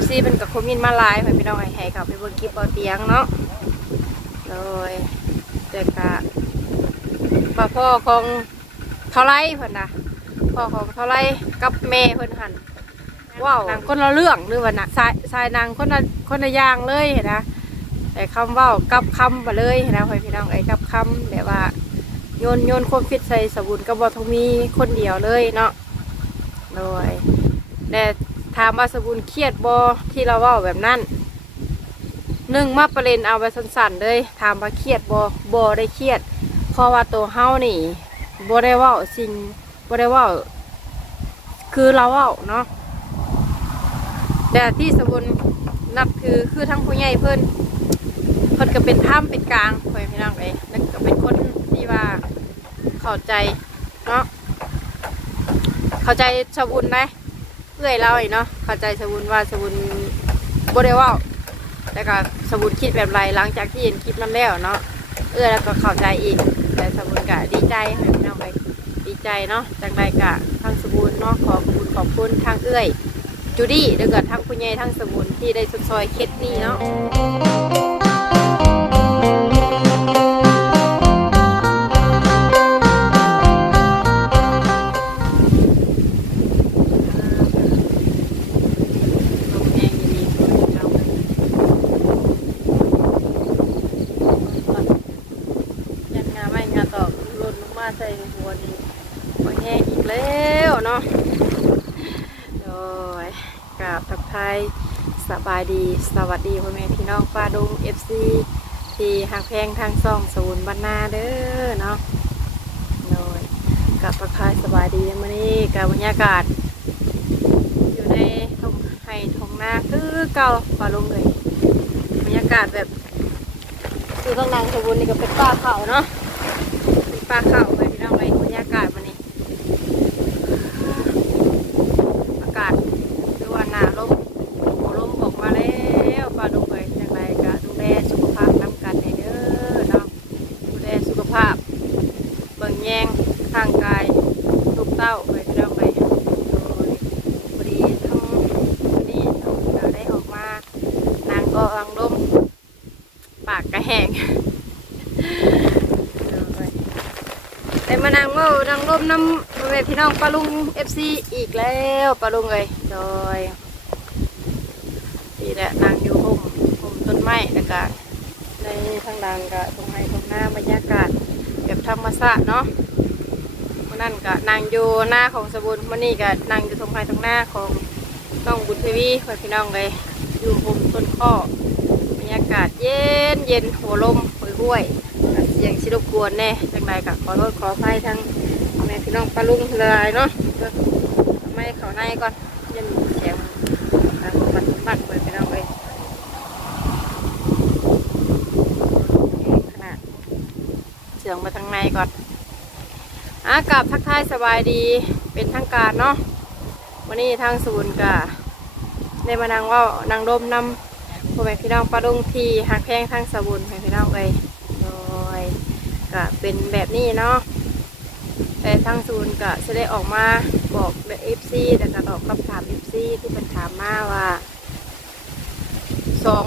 FC เป็นกับคอมมินมาไลน์ให้พี่น้องให้ให้เขาไปเบิ่งคลิปเอาเตียงเนาะโดยแต่กะว่าพ่อของเท่าไรเพิ่นนะพ่อของเท่าไรกับแม่เพิ่นหันว้าวนางคนละเรื่องหรือว่านะสายสายนางคนละคนละอย่างเลยเห็นนะแต่คำว่ากับคำไปเลยนะพ่อพี่น้องไอ้กับคำแบบว่าโยนโยนความฟิตใส่สบุนกับบอทองมีคนเดียวเลยเนาะโดยแต่ามว่าสบุนเครียดบอที่เราว่าแบบนั้นหนึ่งมาประเด็นเอาไปสั้นๆเลยถามว่าเครียดบอบอได้เครียด เพราะว่าตัวเฮานี่บอได้ว่าสิ่งบอได้ว่าคือเราว่าเนาะแต่ที่สบุนนับคือคือทั้งผู้ใหญ่เพิ่อนเพิ่อนก็เป็นถ้ำเป็นกลางไปพี่น้องเอ้แล้วก็เป็นคนที่ว่าเข้าใจเนาะเข้าใจชาวบุญไหม เอื่อยเราไอ้เนาะเข้าใจชาวบุญว่าชาวบุญบ่ได้ว่าแต่ก็ชาวบุญคิดแบบไรหลังจากที่เห็นคลิปนั้นแล้วเนาะเอื่อแล้วก็เข้าใจอีก แต่ชาวบุญก็ดีใจให้พี่น้องไปดีใจเนาะจังไรกะทางสบุญเนาะขอขอบคุณขอบคุณทางเอื้อยจูดี้แล้วก็ทางคุณยายทางสบุญที่ได้สุดซอยเคสนี้เนาะายดีสวัสดีพ่อแม่พี่น้องป้าดุงเอฟซีที่หักแพงทางซ่องศูนย์บรรณาเด้อเนาะโดยกราบทักทายสบายดีมื้อนี้กับบรรยากาศ อยู่ในทงไห่ทงนาคือเก่าป่าลงเลยบรรยากาศแบบคือข้างนางสมบูรณ์นี่ก็เป็นป่าเขาเนาะเป็นป่าเขาไปพี่น้องไปบรรยากาศมันนี่อากาศดูว่าหนาลมโอลมออกมาแล้วป่าลงเลยอย่างไรก็ดูแลสุขภาพน้ำกันในเด้อเนาะดูแลสุขภาพ เบิ่งแยงร่างกายทุกเต้าไปพี่น้องไปโดย พอดีทั้งวันนี้เราได้ออกมานางก็รังลมปากกระแหงได้มานางเมาดัง ลมน้ำเวพี่น้องปลาลุงเอฟซีอีกแล้วปลาลุงเลยโดยนี่แหละนางอยู่ห่มห่มต้นไม้แล้วก็ในทางดังก็ตรงไห้ตรงหน้าบรรยากาศแบบธรรมชาติเนาะมื่อนั่นก็นางอยู่หน้าของสบุนมื่อนี้ก็นางอยู่ตรงไห้ตรงหน้าของน้องบุญทวีคอยพี่น้องเลยอยู่ห่มต้นข้อบรรยากาศเย็นเย็นหัวลมหวยห้วยเสียงชิรบกวนแน่จังใดก็ขอโทษขออภัยทั้ง พี่น้องปลาลุงเลายเนาะไม่ให้เขาในก่อนเย็นเสียงทางบัดบัดไปพี่น้องเลยขนาดเสียงมาทางในก่อนอากาศทักทายสบายดีเป็นทางการเนาะวันนี้ทางศูนย์กะได้มานั่งว่านางดมนำพ่อแม่พี่น้องปลาดงทีหักแพงทางสบุนให้พี่น้องเลยโดยกะเป็นแบบนี้เนาะ แต่ทางศูนย์กะจะได้ออกมาบอกเอฟซีแต่ก็ตอบคำถามเอฟซีที่เป็นถามมาว่าสอง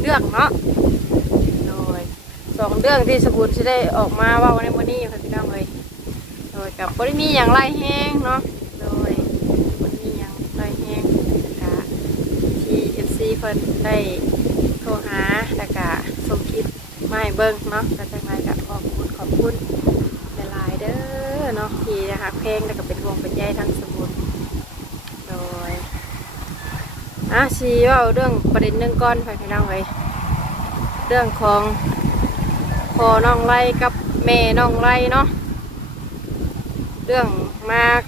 เรื่องเนาะโดยสองเรื่องที่สบุนจะได้ออกมาว่าในวันนี้ค่ะพี่น้องเลยโดยกับบริมีอย่างไรแห้งเนาะโดยบริมีอย่างไรแห้งกะที่เอฟซีเพิ่นได้โทรหาแล้วก็ส่งคลิปมาให้เบิ้งเนาะก็จะมากับขอบคุณขอบคุณ เด้อเนาะที่หักเพลงแล้วก็เป็นห่วงเป็นใยทั้งสมุนโดยอะชีว่าเรื่องประเด็นเรื่องก้อนไปพี่น้องเลยเรื่องของพอน้องไล่กับแม่น้องไล่เนาะเรื่องมาก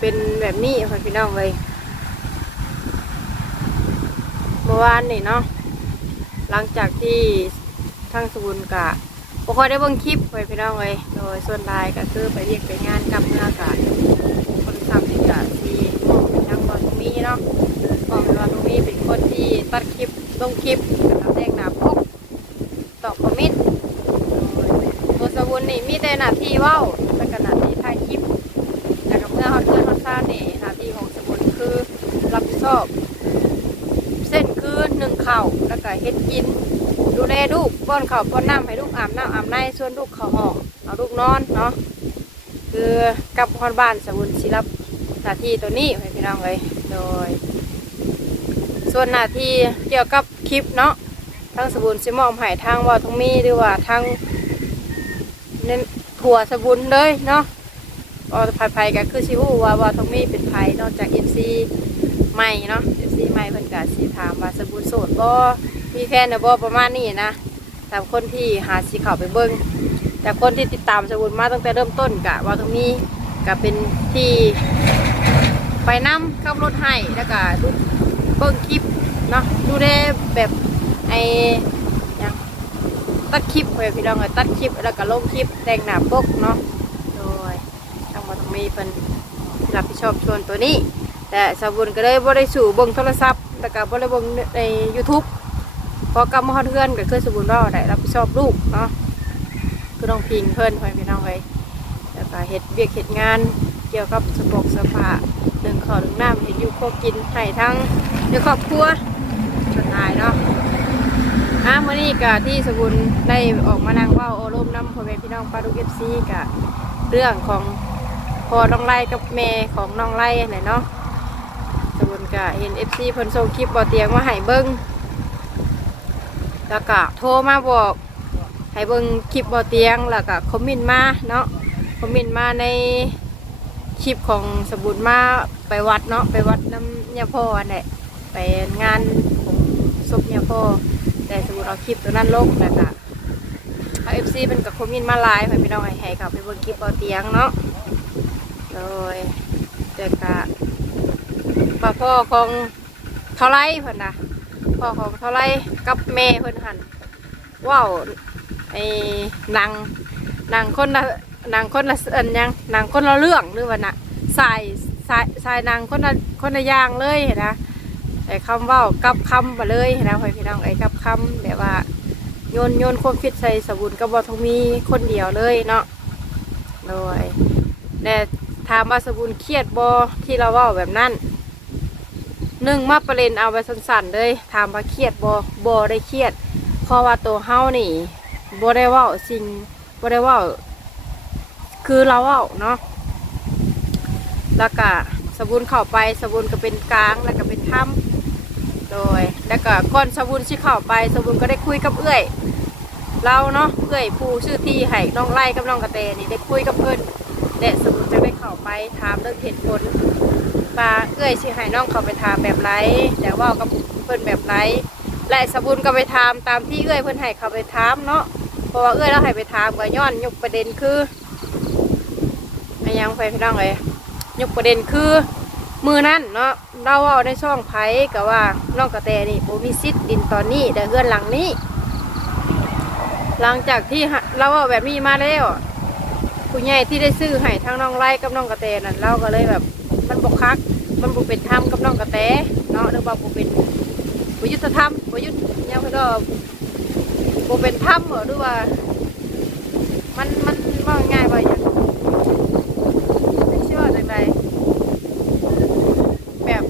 เป็นแบบนี้ค่ะพี่น้องเลยเมื่อวานนี่เนาะหลังจากที่ทางสบุนกะ บ่ค่อยได้เบิ่งคลิปไปพี่น้องเลยโดยส่วนรายก็คือไปเรียกไปงานกับเมื่อกะคนทำที่กะที่มองเป็นทางบอลมีเนาะมองเป็นว่าตรงนี้เป็นคนที่ตัดคลิปลงคลิปกับแดงหนาพกตอบคอมเมนต์ตัวสบุนนี่มีแต่หน้าที่ว้าแล้วก็หน้าที่ถ่ายคลิปแต่กับเมื่อเขาเจอเขาซ่าเนี่ยหน้าที่ของสมุนคือรับผิดชอบ ข้าวแล้วก็เฮ็ดกิน ดูแลลูกป้อนข้าวป้อนน้ำให้ลูกอาบน้ำอาบในส่วนลูกเขาห้องเอาลูกนอนเนาะคือกลับฮอนบ้านสบุญศิรับหน้าที่ตัวนี้ให้พี่น้องเลยโดย ส่วนหน้าที่เกี่ยวกับคลิปเนาะทั้งสบุญสิมอมให้ทางว่าทงมีหรือว่าทางเน้นถั่วสบุญเลยเนาะก็ภายภายก็คือชิฮู้ว่าว่าทงมีเป็นไผนอกจากเอฟซี ใหม่เนาะเอฟซีใหม่เพิ่นก็สิถามว่าสบุญโสดบ่มีแฟนน่ะบ่ประมาณนี้นะตามคนที่หาสิเข้าไปเบิ่งแต่คนที่ติดตามสบุญมาตั้งแต่เริ่มต้นกะว่าตรงนี้ก็เป็นที่ไปนำขับรถให้แล้วก็ดูเบิ่งคลิปเนาะดูได้แบบไอ้ยังตัดคลิปไว้พี่น้องเอ้ยตัดคลิปแล้วก็ลงคลิปแต่งหน้าปกเนาะโดยทางบ่ต้องมีเพิ่นรับผิดชอบส่วนตัวนี้ แต่สบุญก็เลยบ่ได้สู่เบิ่งโทรศัพท์แล้วก็บ่ได้เบิ่งใน YouTube พอกลับมาฮอดเฮือนก็คือสบุญว่าได้รับผิดชอบลูกเนาะคือน้องพิงเพิ่นไว้พี่น้องเอ้ยแล้วก็เฮ็ดเวียกเฮ็ดงานเกี่ยวกับสปกสภาหนึ่งข้าวหนึ่งน้ำเห็นอยู่คบกินให้ทั้งในครอบครัวสนายเนาะอะมื้อนี้ก็ที่สบุญได้ออกมานั่งว้าโอรมน้ำพ่อแม่พี่น้องปลาดุก FC ก็เรื่องของพอน้องไล่กับแม่ของน้องไล่ไหนเนาะ สบุญกะเห็นเอฟซีเพิ่นส่งคลิปบ่เตียงมาให้เบิ้งแล้วก็โทรมาบอกให้เบิ้งคลิปบ่เตียงแล้วก็คอมเมนต์มาเนาะคอมเมนต์มาในคลิปของสบุญมาไปวัดเนาะไปวัดน้ำยาพ่ออันแหละไปงานของศพยาพ่อแต่สบุญเอาคลิปตัวนั้นลงแล้วก็เอาเอฟซีเป็นกับคอมเมนต์มาไลน์ให้พี่น้องให้ให้เขาไปเบิ่งคลิปบ่เตียงเนาะโดยแต่ก็ ว่าพ่อของเท่าไรเพิ่นนะพ่อของเท่าไรกับแม่เพิ่นหันว้าวไอ้นางนางคนละนางคนละอันยังนางคนละเรื่องหรือว่าน่ะสายสายสายนางคนละคนละอย่างเลยนะไอ้คำว่ากับคำมาเลยนะพ่อพี่น้องไอ้กับคำแบบว่าโยนโยนความคิดใส่สบุญกับบอทมีคนเดียวเลยเนาะโดยแต่ถามว่าสบุญเครียดบอที่เราว่าแบบนั้น นึ่งมาประเด็นเอาไปสั้นๆเลยถามว่าเครียดบอบอได้เครียดเพราะว่าตัวเฮานี่บอได้ว่าสิ่งบอได้ว่าคือเราเว่าเนาะแล้วก็สบุนเข้าไปสบุนก็เป็นกลางแล้วก็เป็นถ้ำโดย แล้วก็ก่อนสบุนที่เข้าไปสบุนก็ได้คุยกับเอื้อยเราเนาะเอื้อยผู้ชื่อที่ให้น้องไล่กับน้องกระเตนี่ได้คุยกับเพิ่อนและสบุนจะ เข้าไปถามเรื่องเหตุผลปลาเอื้อยสิให้น้องเขาไปถามแบบไรแต่ว่ากับเพิ่นแบบไรและสบุญก็ไปถามตามที่เอื้อยเพิ่นให้เขาไปถามเนาะเพราะว่าเอื้อยเราให้ไปถามก็ย้อนยกประเด็นคืออะยังไปพี่น้องเลยยกประเด็นคือมือนั้นเนาะเราเอาในช่องไผ่กับว่าน้องกระแตนี่โบมีซิดดินตอนนี้แต่เฮือนหลังนี้ หลังจากที่เราเอาแบบนี้มาแล้ว ผู้ใหญ่ที่ได้ซื้อให้ทั้งน้องไล่กับน้องกระแตนั่นเราก็เลยแบบ มันบกคัก มันบกเป็นธรรมกับน้องกระแตเนาะหรือว่าบกเป็นบยุทธธรรมบยุทธเนี่ยเพื่อก็บกเป็นธรรมเหรอหรือว่า มันมันว่าง่ายว่าอย่างไม่เชื่อว่าจังไดแบบ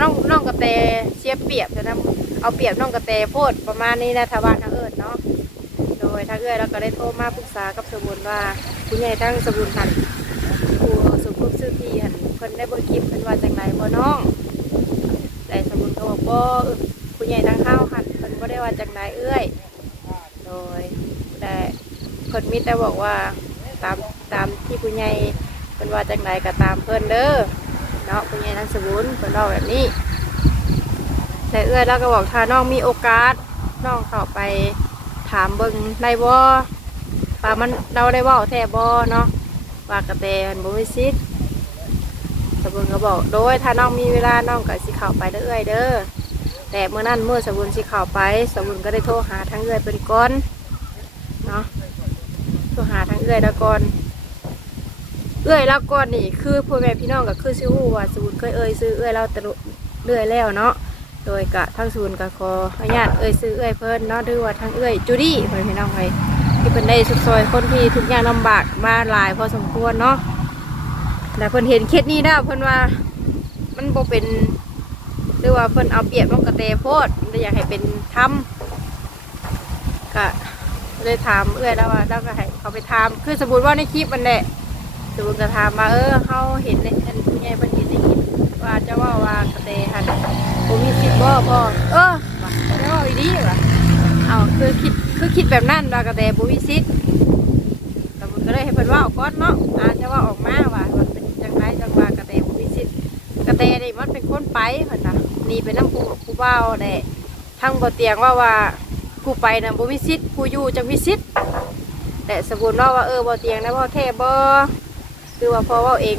น้องน้องกระแตเสียเปรียบแต่นะเอาเปรียบน้องกระแตโพดประมาณนี้นะทวานทางเอิญเนาะโดยทางเอื้อยเราก็ได้โทรมาปรึกษาก สมุนว่าคุณใหญ่ทั้งสมุนทันผู้สมภพซื้อที่หันเพิ่นได้เบิ่งคลิปเพิ่นว่าจังไดบ่น้องแต่สมมุติเขาบอกบ่ผู้ใหญ่ทางข้าวหันเพิ่นบ่ได้ว่าจังไดเอื้อยโดยแต่เพิ่นมีแต่บอกว่าตามตามที่ผู้ใหญ่เพิ่นว่าจังไดก็ตามเพิ่นเด้อเนาะผู้ใหญ่ทางสมุนเพิ่นเล่าแบบนี้แต่เอื้อยเราก็บอกถ้าน้องมีโอกาสน้องเข้าไปถามเบิ่งได้บ่ ว่ามันเราได้เว้าแท้บ่เนาะว่ากระแตนบ่มีสิทธิ์สบุญก็บอกโดยถ้าน้องมีเวลาน้องก็สิเข้าไปเด้อเอ้อยเด้อแต่เมื่อนั้นเมื่อสบุญสิเข้าไปสบุญก็ได้โทรหาทั้งเอื้อยเป็นก้อนเนาะโทรหาทั้งเอื้อยแล้วก่อนเอื้อยแล้วก่อนนี่คือพ่อแม่พี่น้องก็คือสิฮู้ว่าสบุญเคยเอ่ยซื้อเอื้อยเราตะลุเรื่อยแล้วเนาะโดยกะทั้งสบุญก็ขออนุญาตเอ่ยซื้อเอื้อยเพิ่นเนาะหรือว่าทั้งเอื้อยจูดี้พ่อแม่พี่น้องไป ที่เพิ่นได้สุดซอยคนที่ทุกอย่างลำบากมาหลายพอสมควรเนาะแต่เพิ่นเห็นเคสนี้แล้วเพิ่นว่ามันบ่เป็นหรือว่าเพิ่นเอาเปรียบน้องกระเตโพดเลยอยากให้เป็นทำก็เลยถามเอื้อยแล้วว่าแล้วก็ให้เขาไปถามคือสมมติว่าในคลิปมันแหละสมมติก็ถามมาเออเขาเห็นในอันผู้ใหญ่เพิ่นเห็นในคลิปว่าจะว่าว่ากระเตหันผมมีสิทธิ์บ่บ่เออว่ะจะว่าอีดีว่ะ เอาคือคิดคือคิดแบบนั้นว่ากระเตบ่มีสิทธิ์สมมติก็เลยให้เพิ่นว่าออก่อนเนาะอาจจะว่าออกมาว่าเป็นจังไรจังว่ากระเตบ่มีสิทธิ์กระเตนี่มันเป็นคนไปเพิ่นนะนี่เป็นน้ำผู้ผู้เบ้าแหละทั้งบ่เตียงว่าว่าผู้ไปนะบ่มีสิทธิ์ผู้อยู่จังมีสิทธิ์แต่สมมุติว่าว่าเออบ่เตียงนะบ่แท้บ่คือว่าพอว้าเอง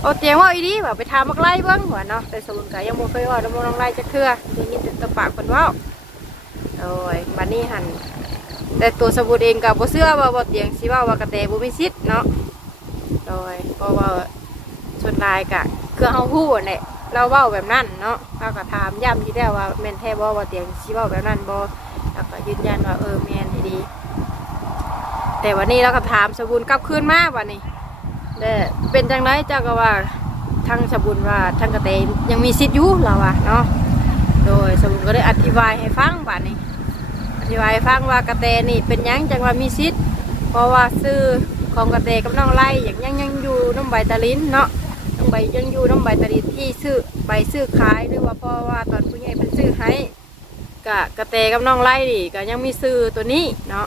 เบ่เตียงว่าอีดีว่าไปถามมักไล่เบิ่งว่าเนาะแต่สมมุติก็ยังบ่เคยว้านำน้องไล่จักเทื่อได้ยินแต่ปากเพิ่นว้า โอ้ยบัดนี้หันแต่ตัวสมมุติเองก็บ่เชื่อว่าบ่เตียงสิว้าว่ากระเตบ่มีสิทธิ์เนาะโดยเพราะว่าส่วนลายกะคือเฮาฮู้เนี่ยเราเว้าแบบนั้นเนาะเราก็ถามย้ำอยู่แล้วว่าแม่นแท้บ่ว่าเตียงสิเว้าแบบนั้นบ่แล้วก็ยืนยันว่าเออแม่นอีดี แต่วันนี้เราก็ถามสบุญกลับคืนมาวันนี้เด้เป็นจังไดเจ้าก็ว่าทางสบุญว่าทางกระเตยังมีสิทธิ์อยู่เราว่าเนาะโดยสบุญก็ได้อธิบายให้ฟังบัดนี้ อธิบายให้ฟังว่ากระเตนี่เป็นยังจังว่ามีสิทธิ์เพราะว่าซื้อของกระเตกับน้องไล่อย่างยังยังอยู่น้องใบตะลินเนาะน้องใบยังอยู่น้องใบตะลินที่ซื้อใบซื้อขายหรือว่าเพราะว่าตอนผู้ใหญ่เป็นซื้อให้กะกระเตกับน้องไล่ดิก็ยังมีซื้อตัวนี้เนาะ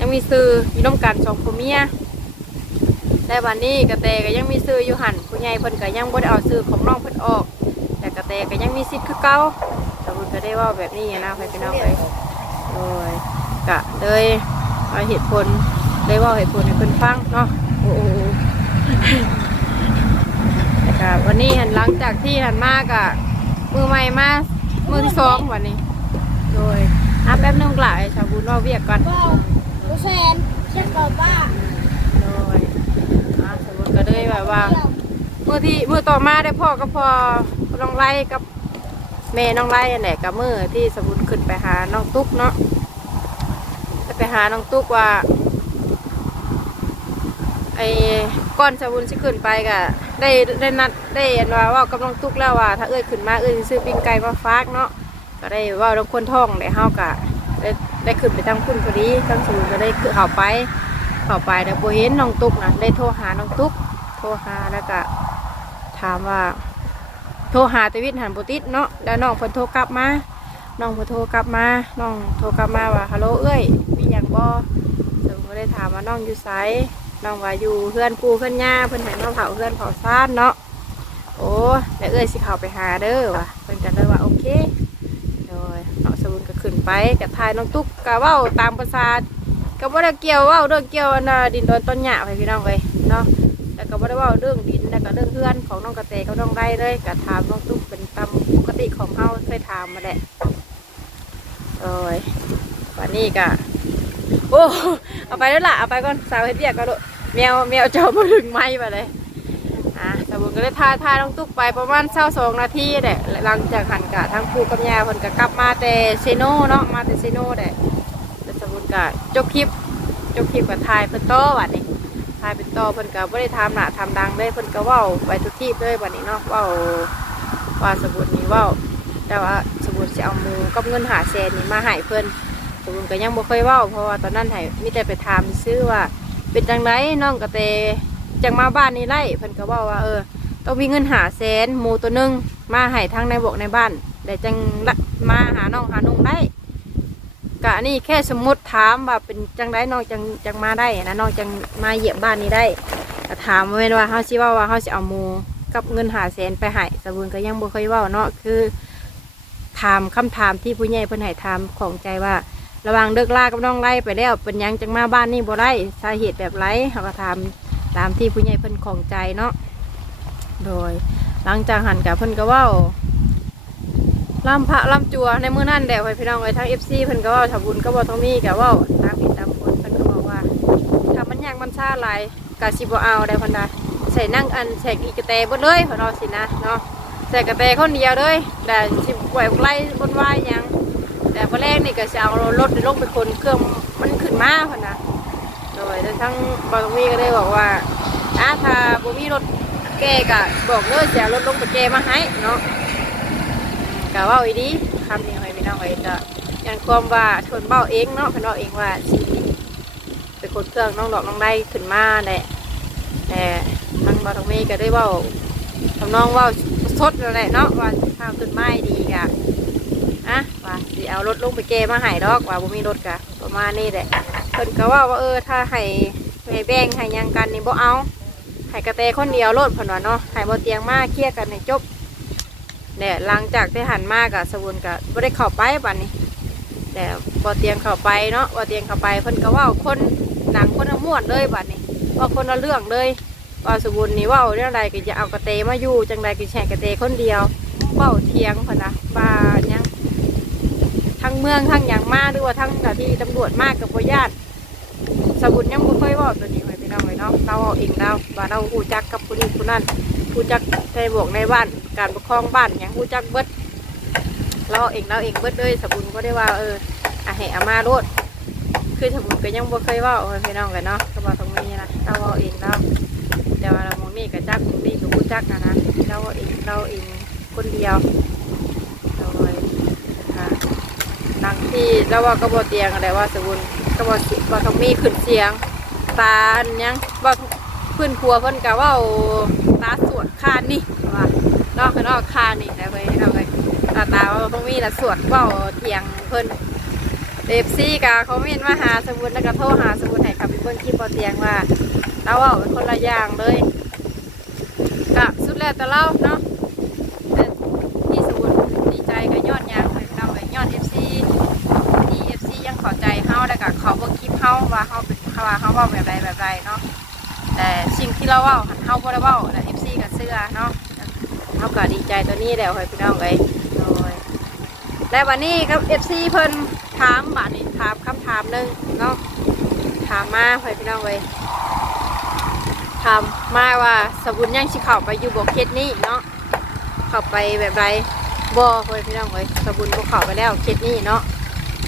ยังมีซื้ออยู่น้ำกันสองผัวเมียแต่วันนี้กระเตก็ยังมีซื้ออยู่หันผู้ใหญ่เพิ่นก็ยังบ่ได้เอาซื้อของน้องเพิ่นออก แต่กระเตก็ยังมีสิทธิ์คือเก่าแต่เพิ่นก็ได้ว่าแบบนี้นะไปเป็นเอาไป โดยกะเลยเอาเหตุผลได้เว่าเหตุผลให้เพิ่นฟังเนาะโอ้โหนะครับวันนี้หันหลังจากที่หันมากอะมือใหม่มามือที่สองวันนี้ โดยอะแป๊บนึงกล่าวให้ชาวบุญเว่าเวียกก่อนว้าวลูกแซนเช็ดก่อนว่าโดยอะสมมติก็เลยแบบว่ามือที่มือต่อมาได้พ่อก็พอน้องไล่กับ แม่น้องไล่อันไหนกับมือที่สมมติขึ้นไปหาน้องตุ๊กเนาะไปหาน้องตุ๊กว่าไอ้ก้อนสบุนสิขึ้นไปกะได้ได้นัดได้เห็นว่าว่ากำลังตุ๊กแล้วว่าถ้าเอ้ยขึ้นมาเอ้ยซื้อปิ้งไก่มาฝากเนาะก็ได้ว่าน้องคนท้องได้เฮากะได้ได้ขึ้นไปทางคุณพอดีทางสบุนก็ได้ขึ้นเข้าไปเข้าไปแต่โบเห็นน้องตุ๊กนะได้โทรหาน้องตุ๊กโทรหาแล้วก็ถามว่า โทรหาตวิทหันบ่ติดเนาะแล้วน้องเพิ่นโทรกลับมาน้องเพิ่นโทรกลับมาน้องโทรกลับมาว่าฮัลโหลเอ้ยมีหยังบ่สบุนก็ได้ถามว่าน้องอยู่ไสน้องว่าอยู่เพื่อนปูเพื่อนย่าเพื่อนใหายมาเผาเพื่อนเผาซ่านเนาะโอ้แล้วเอ้ยสิเขาไปหาเด้อว่ะเพิ่นกันเลยว่าโอเคโดยเนาะสบุนก็ขึ้นไปกับทายน้องตุ๊กกะเว้าตามภาษาก็บ่ได้เกี่ยวเว้าเรื่องเกี่ยวอันน่ะดินดอนต้นหญ้าไปพี่น้องเลยเนาะ แล้วก็บ่ได้ว้าเรื่องดินแล้วก็เรื่องเพื่อนของน้องกระเตกับน้องได้เลยก็ถามน้องตุ๊กเป็นตามปกติของเฮาเคยถามมาแหละโอ้ยวันนี้ก็โอ้เอาไปแล้วล่ะเอาไปก่อนสาวเฮ็ดเบียกก็ดูแมวแมวเจ้ามาถึงไม้ไปเลยอะสาวบุญก็เลยทายทายน้องตุ๊กไปประมาณเช้าสองนาทีแหละหลังจากหันกะทั้งปู่กับยาเพิ่นก็กลับมาแต่เซโนเนาะมาแต่เซโนแหละแต่สาวบุญก็จบคลิปจบคลิปกับทายเพิ่นโตอบัดนี้ ทายเป็นโตอเพิ่นก็บ่ได้ทำหน้าทำดังเลยเพิ่นก็เว้าไปทุกที่เลยบัดนี้เนาะเว้าว่าสาวบุญนี่เว้า แต่ว่าสาวบุญสิเอาหมูกับเงินหาแสนนี่มาให้เพิ่นสมุนก็ยังบ่เคยเว้า เพราะว่าตอนนั้นให้มีแต่ไปถามซื้อว่า เป็นจังไดน้องกระเตจังมาบ้านนี้ไล่เพิ่นก็เว้าว่าเออต้องมีเงินหาแสนหมูตัวหนึงมาให้ทั้งในบอกในบ้านแต่จังมาหาน้องหานุ่งได้ กะนี่แค่สมมติถามว่าเป็นจังไดน้องจังจังมาได้นะน้องจังมาเหยียบบ้านนี้ได้ก็ถามเว้นว่าเฮาสิว้าว่าเฮาสิเอาหมูกับเงินหาแสนไปให้สมุนก็ยังบ่เคยเว้าเนาะคือถามคำถามที่ผู้ใหญ่เพิ่นให้ถามของใจว่า ระว่างเลิกลากับน้องไล่ไปแล้วเป็นยังจังมาบ้านนี่บ่ได้สาเหตุแบบไรเขาก็ถามตามที่ผู้ใหญ่เพิ่นของใจเนาะโดย หลังจากหันกับเพิ่นก็เว้า ล่ำพระล่ำจัวในมื้อนั้นแดวไปพี่น้องไอ้ทั้ง FC เพิ่นก็ว้าถ้าบุญก็บ่ต้องมีก็เว้าตามผิดตามกฎเพิ่นก็บอกว่าถ้ามันยากมันช้าหลายก็สิบ่เอาได้เพิ่นน่ะใส่นั่งอันใส่อีกระแตเบิดเลยเพิ่นเอาสินะเนาะใส่กระแตคนเดียวเลยแต่สิไหวไล่บนวายยังแต่พอแรกนี่ก็จะเอารถลงไปคนเครื่องมันขึ้นมาพนนะโดยทั้งบางวีก็ได้บอกว่าอะถ้าบ่มีรถแกก็บอกเลยเสียรถลงไปแกมาให้เนาะ กะเว้าอีดีคำนี้ให้พี่น้องไว้จะยันความว่าทนเว้าเองเนาะพิ่นเว้าเองว่าสิเป็นคนเครื่องน้องดอกน้องได้ขึ้นมาแหละแต่ทางบารมีก็ได้เว้าทำน้องเว้าสดแล้วแหละเนาะว่าข้าวขึ้นไม้ดีกะอะว่าสิเอารถลงไปเกมาให้ดอกว่าบ่มีรถกะประมาณนี้แหละเพิ่นก็ว่าว่าเออถ้าให้ให้แบ่งให้ยังกันนี่บ่เอาให้กระเตคนเดียวรถเพิ่นว่าเนาะให้บ่เตียงมาเคลียร์กันให้จบ เนี่ยหลังจากที่หันมากอะสบุนก็บ่ได้เข้าไปบัดนี้แต่บ่เตียงเข้าไปเนาะบ่เตียงเข้าไปเพิ่นก็ว้าคนหนังคนละม่วนเลยบัดนี้ว่าคนละเรื่องเลยว่าสบุนนี่ว้าเรื่องใดก็จะเอากระเตมาอยู่จังใดก็แช่กระเตคนเดียวเว้าเทียงเพิ่นนะว่าหยังทั้งเมืองทั้งหยังมาหรือว่าทั้งหน้าที่ตำรวจมากกับบ่ญาติสบุนยังบ่เคยว้าตัวนี้ไว้พี่น้องไว้เนาะเราเอาเองเราว่าเราฮู้จักกับผู้นี้ผู้นั้น ผู้จักในบวกในบ้าน การปกครองบ้านอย่างผู้จักเบิดเราเองเราเองเบิดเลยสบุนก็ได้ว่าเอออาให้อามาโลดคือสบุนก็ยังบ่เคยว่าเออพี่น้องกันเนาะก็บอกตรงนี้นะเราเอาเองเราแต่ว่าเรามองนี่กับจักมองนี่กับผู้จักนะนะเราเอาเองเราเองคนเดียวโดยค่ะนังที่เราว่าก็บ่เตียงอะไรว่าสบุนก็บ่สิบ่ต้องมีขึ้นเสียงตาอันยังบ่เพื่อนครัวเพื่อนกะว่าเอาตาสวดคานนี่ว่านอกคือนอกคานนี่แต่เพื่นเราไปตาตาว่าต้องมีละสวดเว่าเถียงเพื่อนเอฟซีกะเขาเมนมาหาสมุนแล้วก็โทรหาสมุนให้ขับไปเบิ้งคลิปอเตียงว่าเราเอาเป็นคนละอย่างเลยกะสุดแล้วแต่เราเนาะแต่ที่สมุนดีใจกับยอดยางเลยเราไปยอดเอฟซีที่เอฟซียังขอใจเฮาแล้วก็เขาเบิ้งคลิปเฮาว่าเฮาเป็นว่าเฮาว่าแบบใดแบบใดเนาะ แต่สิ่งที่เราเว่าหันเฮาบ่ได้เว้าแต่ FC ก็เสื้อเนาะเฮาก็ดีใจตัวนี้แล้วให้พี่น้องเอ้ยโดยและวันนี้ครับ FC เพิ่นถามบาดนี้ถามคำถามหนึงเนาะถามมาให้พี่น้องเอ้ยถามมาว่าสบุญยังสิเข้าไปอยู่บ่เขตนี้เนาะเข้าไปแบบไรบ่ให้พี่น้องเอ้ยสบุญบ่เข้าไปแล้วเขตนี้เนาะ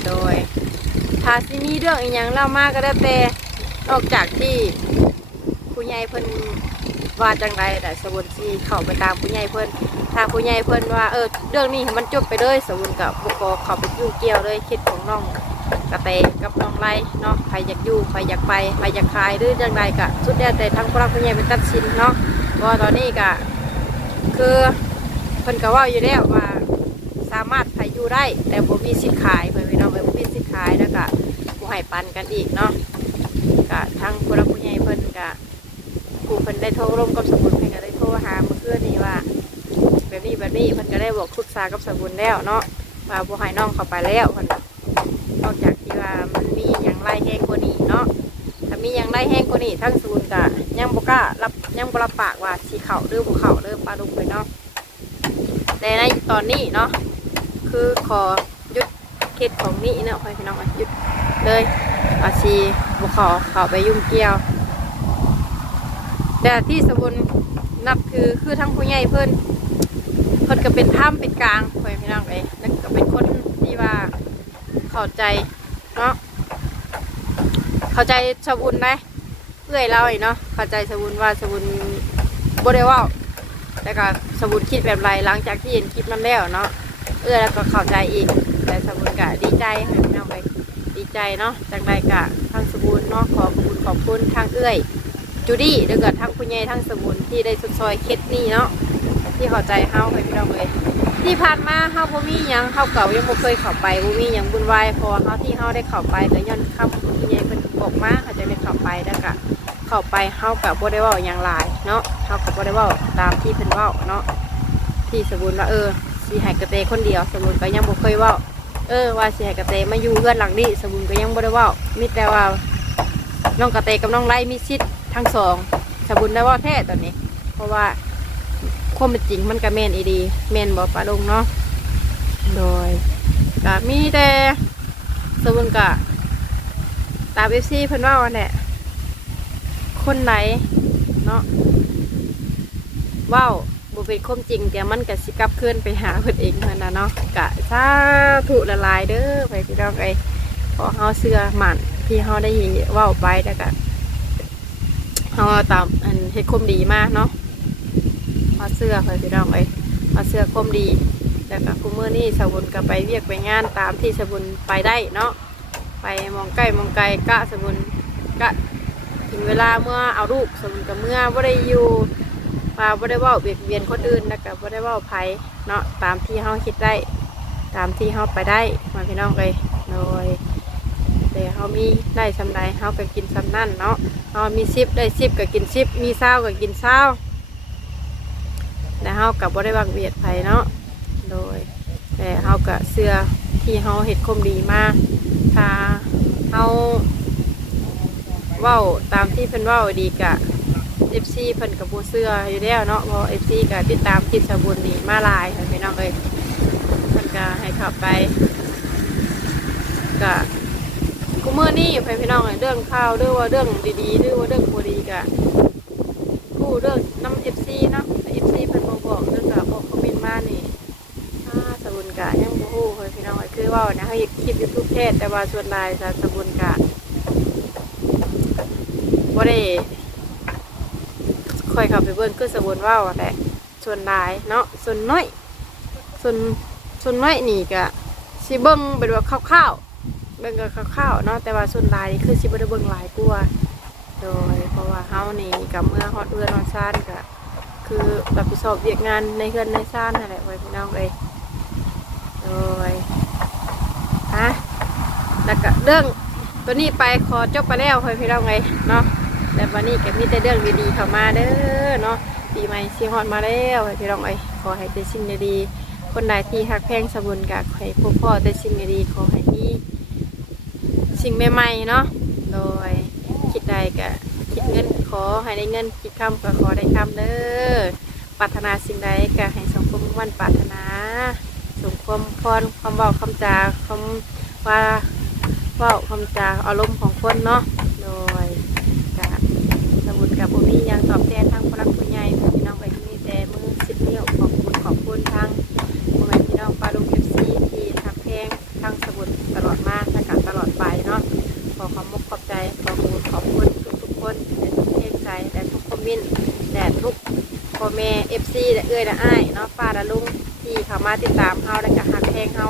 โดยถ้าสิมีเรื่องอีหยังเล่ามากก็ได้แต่นอกจากที่ ผู้ใหญ่เพิ่นว่าจังไรแต่สวุนสีเข้าไปตามผู้ใหญ่เพิ่นทางผู้ใหญ่เพิ่นว่าเออเรื่องนี้มันจบไปเลยสวุนกับบุกเข้าไปยุ่งเกี่ยวเลยคิดของน้องกระเตกับน้องไรเนาะใครอยากอยู่ใครอยากไปใครอยากขายหรือจังไรก็สุดแล้วแต่ทางผู้รักผู้ใหญ่เป็นตัดสินเนาะเพราะว่าตอนนี้ก็คือเพิ่นก็ว่าอยู่แล้วว่าสามารถไปอยู่ได้ แต่ผมมีสิทธิ์ขายเพิ่นพี่น้องเอ้ยบ่มีสิทธิ์ขายแล้วก็ผู้ให้ปันกันอีกเนาะกะทางผู้รับผู้ใหญ่เพิ่นกะ ผู้เพิ่นได้โทรร่มกับสมุนเพิ่นก็ได้โทรหาเมื่อคืนนี้ว่า แบบนี้แบบนี้เพิ่นก็ได้บอกปรึกษากับสมุนแล้วเนาะว่าผู้ให้น้องเข้าไปแล้วเพิ่นนอกจากที่ว่ามันมีอย่างไรแห้งกว่านี้เนาะถ้ามีอย่างไรแห้งกว่านี้ทั้งสมุนกะยังบ่กล้ารับยังบ่รับปากว่าสิเข้าหรือบ่เข้าหรือปลาดุกไปเนาะแต่ในตอนนี้เนาะคือขอหยุดเคสของนี้เนาะห้พี่น้องหยุดเลยอาชีบุเขาเขาไปยุ่งเกี่ยว แต่ที่สมบูรณ์นับคือคือทั้งผู้ใหญ่เพิ่นเพิ่นก็เป็นถ้ำเป็นกลางไปพี่น้องเอ้ยนั่นก็เป็นคนที่ว่าเข้าใจเนาะเข้าใจสบุญได้เอื้อยเราไอ้เนาะเข้าใจสบุญว่าสบุญบ่ได้เว่าแต่ก็สบุญคิดแบบไรหลังจากที่เห็นคลิปนั้นแล้วเนาะเอื้อยแล้วก็เข้าใจอีก แต่สบุญก็ดีใจพี่น้องไปดีใจเนาะจากใดกะทางสมุนเนาะขอบคุณขอบคุณทางเอื้อย จูดี้แล้วก็ทางผู้ใหญ่ทางสมุนที่ได้สุดซอยเคสนี้เนาะที่เข้าใจเฮาให้พี่น้องเลยที่ผ่านมาเฮาบ่มีหยังเฮาเก่ายังบ่เคยเข้าไปบ่มีหยังบุญวายพอเฮาที่เฮาได้เข้าไปก็ย้อนคำผู้ใหญ่เพิ่นบอกมาเขาจะได้เข้าไปแล้วก็เข้าไปเฮาก็บ่ได้เว้าหยังหลายเนาะเฮาก็บ่ได้เว้าตามที่เพิ่นเว้าเนาะที่สมุนว่าเออสิให้กระเตคนเดียวสมุนก็ยังบ่เคยเว้าเออว่าสิให้กระเตมาอยู่เพื่อนหลังนี้สมุนก็ยังบ่ได้เว่ามีแต่ว่าน้องกระเตกับน้องไล่มีสิทธิ์ ทั้งสองสมุนได้ว่าแท้ตอนนี้ เพราะว่าความเป็นจริงมันก็แม่นอีดีแม่นบ่ปลาลงเนาะโดยก็มีแต่สมุนกะตามเอฟซีเพิ่นว่าแหละคนไหนเนาะว้าวบ่เป็นความจริงแต่มันก็สิกลับเคลื่อนไปหาเพิ่นเองเท่านั้นเนาะกะสาธุละลายเด้อไปพี่น้องเอ้ยขอเฮาเชื่อหมันที่เฮาได้เว้าไปแล้วก็ เฮาตามอันเฮ็ดคมดีมากเนาะเฮาเชื่อไปพี่น้องเอ้ยเฮาเชื่อคมดีแต่กับคุมือนี่สบุนก็ไปเวียกไปงานตามที่สบุนไปได้เนาะไปมองใกล้มองไกลกะสบุนกะถึงเวลาเมื่อเอาลูกสบุนกับเมื่อบ่ได้อยู่ว่าบ่ได้ว้าเบียดเบียนคนอื่นแล้วก็บ่ได้ว้าไผเนาะตามที่เฮาคิดได้ ตามที่เฮาไปได้มาพี่น้องเลยโดย แต่เฮามีได้สำใดเฮาก็กินสำนั่นเนาะเฮามีซิปได้ซิปก็กินซิปมีเศร้าก็กินเศร้าแต่เฮากับบ่ได้บังเบียดไผเนาะโดย แต่เฮาก็เสื้อที่เฮาเฮ็ดคมดีมากถ้าเฮาเว้าตามที่เพิ่นเว้าดีกะ FC เพิ่นกับบ่เสื้ออยู่แล้วเนาะเพราะ FC ก็ติดตามคิดสบุญนี่มาลายค่ะพี่น้องเอ้ยมันก็ให้เขับไปก็ กูเมื่อนี่ไปพี่น้องเรื่องข่าวเรื่องว่าเรื่องดีๆเรื่องว่าเรื่องบดีกะกูเรื่องน้ำเอฟซีเนาะเอฟซีเพิ่นบอกบอกเรื่องกับบอกคอมเมนต์มานี่ถ้าสบุนกะยังบ่ฮู้เลยพี่น้องคือว่านะให้คลิปยูทูบเทศแต่ว่าส่วนลายจะสบุนกะบ่ได้คอยเข้าไปเบิ่งคือสบุนว้าแหละส่วนลายเนาะส่วนน้อย ส่วนส่วนน้อยนี่ก็สิเบิ้งเป็นว่าคร่าวๆ เบิ้งก็คร่าวๆเนาะแต่ว่าส่วนหลายนี่คือสิบ่ได้เบิ้งหลายกว่าโดย เพราะว่าเฮานี่กับเมื่อฮอดเรือนฮอดซ่านก็คือรับผิดชอบเวียกงานในเรือนในซ่านนั่นแหละไว้พี่น้องเอ้ยโดยฮะแล้วก็เรื่องตัวนี้ไปขอจบไปแล้วไว้พี่น้องเอ้ยเนาะแต่วันนี้ก็มีแต่เรื่องดีๆเข้ามาเด้อเนาะปีใหม่สิฮอดมาแล้วไว้พี่น้องเอ้ยขอให้แต่สิ่งดีๆคนใดที่ฮักแพงสบุญกะขอให้พวกพ่อแต่สิ่งดีๆขอให้มี สิ่งใหม่ๆเนาะโดยคิดใดกะคิดเงินขอให้ได้เงินคิดคำก็ขอได้คำเด้อปรารถนาสิ่งใดกะให้สมความมุ่งมั่นปรารถนาสมความพรความบอกคำจาคำว่าเว่าคำจาอารมณ์ของคนเนาะโดยกะสบุญกับบุมีหยังตอบแทนทางพลังผู้ใหญ่พี่น้องไปมีแต่มือสิบนิ้วขอบคุณขอบคุณทางพ่อแม่พี่น้องปลาลูกเอฟซีที่ทักเพงทั้งสมุนตลอดมาและกันตลอดไปเนาะ ขอบใจขอบคุณขอบคุณทุกทุกๆคนและทุกเพลงใจและทุกคอมเมนต์และทุกพ่อแม่เอฟซีและเอ้ยและอ้ายเนาะป้าและลุงที่เข้ามาติดตามเฮาและก็หักเพลงเฮา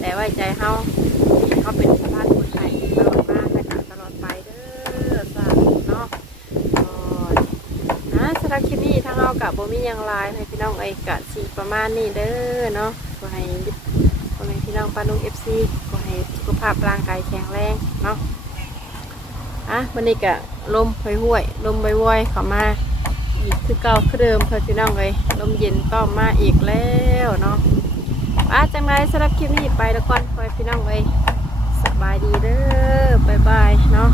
แต่ไว้ใจเฮาที่เขาเป็นสะพานไทยตลอดมาและกันตลอดไปเด้อสาธุเนาะก่อนนะสำหรับคลิปนี้ทางเรากับโบมีหยังไลายให้พี่น้องไอ้กะสีประมาณนี้เด้อเนาะก็ให้ก็ให้พี่น้องปานุงเอฟซีก็ให้สุขภาพร่างกายแข็งแรงเนาะ อะวันนี้กะลมห้วยห้วยๆลมบ่อยๆเข้ามาอีกคือเก่าคือเดิมเพื่อพี่น้องเลยลมเย็นก็มาอีกแล้วเนาะอะจังไรสำหรับคลิปนี้ไปแล้วก่อนคอยพี่น้องเลยสบายดีเด้อบ๊ายบายเนาะ